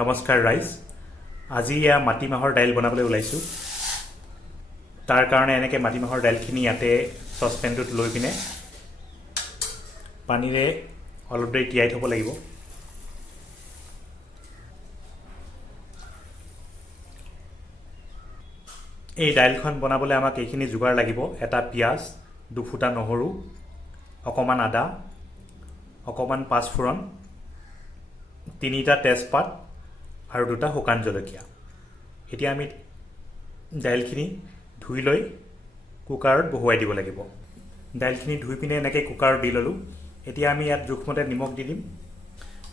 নমস্কাৰ ৰাইজ। আজি এয়া মাটিমাহৰ দাইল বনাবলৈ ওলাইছোঁ। তাৰ কাৰণে এনেকৈ মাটিমাহৰ দাইলখিনি ইয়াতে চচপেনটোত লৈ পিনে পানীৰে অলপ দেৰি তিয়াই থ'ব লাগিব। এই দাইলখন বনাবলৈ আমাক এইখিনি যোগাৰ লাগিব: এটা পিঁয়াজ, দুফুটা নহৰু, অকণমান আদা, অকণমান পাঁচফোৰণ, 3টা তেজপাত আৰু 2টা শুকান জলকীয়া। এতিয়া আমি দাইলখিনি ধুই লৈ কুকাৰত বহুৱাই দিব লাগিব। দাইলখিনি ধুই পিনে এনেকৈ কুকাৰত দি ল'লোঁ। এতিয়া আমি ইয়াত জোখমতে নিমখ দি দিম।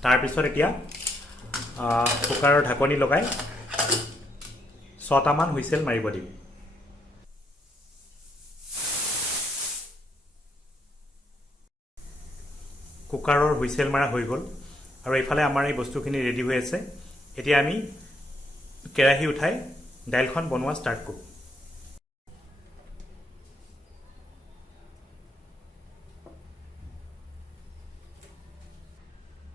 তাৰপিছত এতিয়া কুকাৰৰ ঢাকনি লগাই 6টামান হুইচেল মাৰিব দিম। কুকাৰৰ হুইচেল মাৰা হৈ গ'ল আৰু এইফালে আমাৰ এই বস্তুখিনি ৰেডি হৈ আছে। এতিয়া আমি কেৰাহী উঠাই দাইলখন বনোৱা ষ্টাৰ্ট কৰোঁ।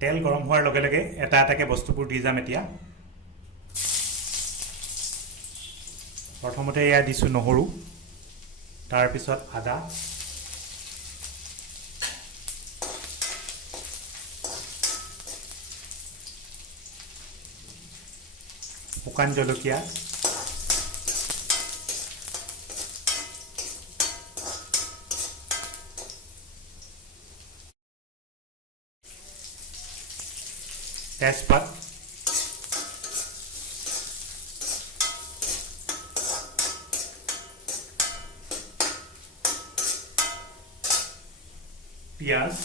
তেল গৰম হোৱাৰ লগে লগে এটা এটাকৈ বস্তুবোৰ দি যাম। এতিয়া প্ৰথমতে এয়া দিছোঁ নহৰু, তাৰপিছত আদা, শুকান জলকীয়া, তেজপাত, পিঁয়াজ,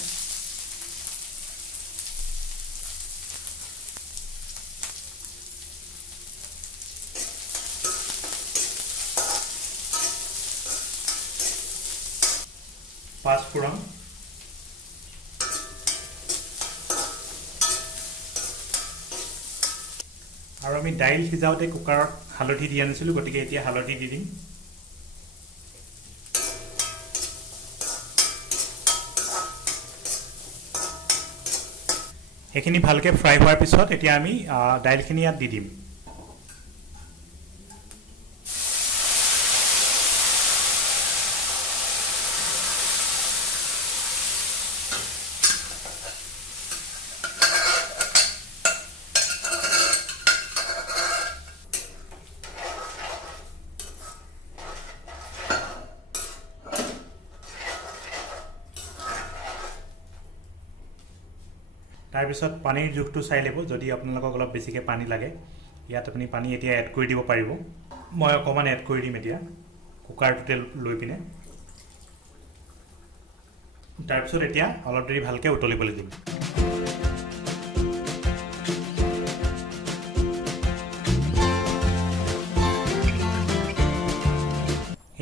পাঁচফোৰণ, আৰু আমি দাইল সিজাওঁতে কুকাৰত হালধি দিয়া নাছিলোঁ, গতিকে এতিয়া হালধি দি দিম। সেইখিনি ভালকৈ ফ্ৰাই হোৱাৰ পিছত এতিয়া আমি দাইলখিনি ইয়াত দি দিম। তাৰপিছত পানীৰ জোখটো চাই ল'ব। যদি আপোনালোকক অলপ বেছিকৈ পানী লাগে, ইয়াত আপুনি পানী এতিয়া এড কৰি দিব পাৰিব। মই অকণমান এড কৰি দিম এতিয়া কুকাৰটোতে লৈ পিনে। তাৰপিছত এতিয়া অলপ দেৰি ভালকৈ উতলিবলৈ দিম।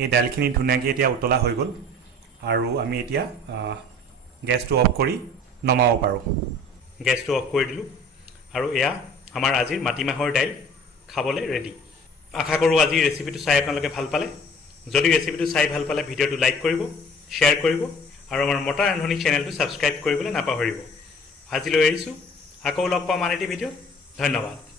এই দাইলখিনি ধুনীয়াকৈ এতিয়া উতলা হৈ গ'ল আৰু আমি এতিয়া গেছটো অফ কৰি নমাব পাৰোঁ। গেছটো অফ কৰি দিলোঁ আৰু এয়া আমাৰ আজিৰ মাটিমাহৰ দাইল খাবলৈ ৰেডি। আশা কৰোঁ আজিৰ ৰেচিপিটো চাই আপোনালোকে ভাল পালে। যদি ৰেচিপিটো চাই ভাল পালে ভিডিঅ'টো লাইক কৰিব, শ্বেয়াৰ কৰিব আৰু আমাৰ মতা ৰান্ধনি চেনেলটো ছাবস্ক্ৰাইব কৰিবলৈ নাপাহৰিব। আজিলৈ এৰিছোঁ। আকৌ লগ পাম আন এটি ভিডিঅ'ত। ধন্যবাদ।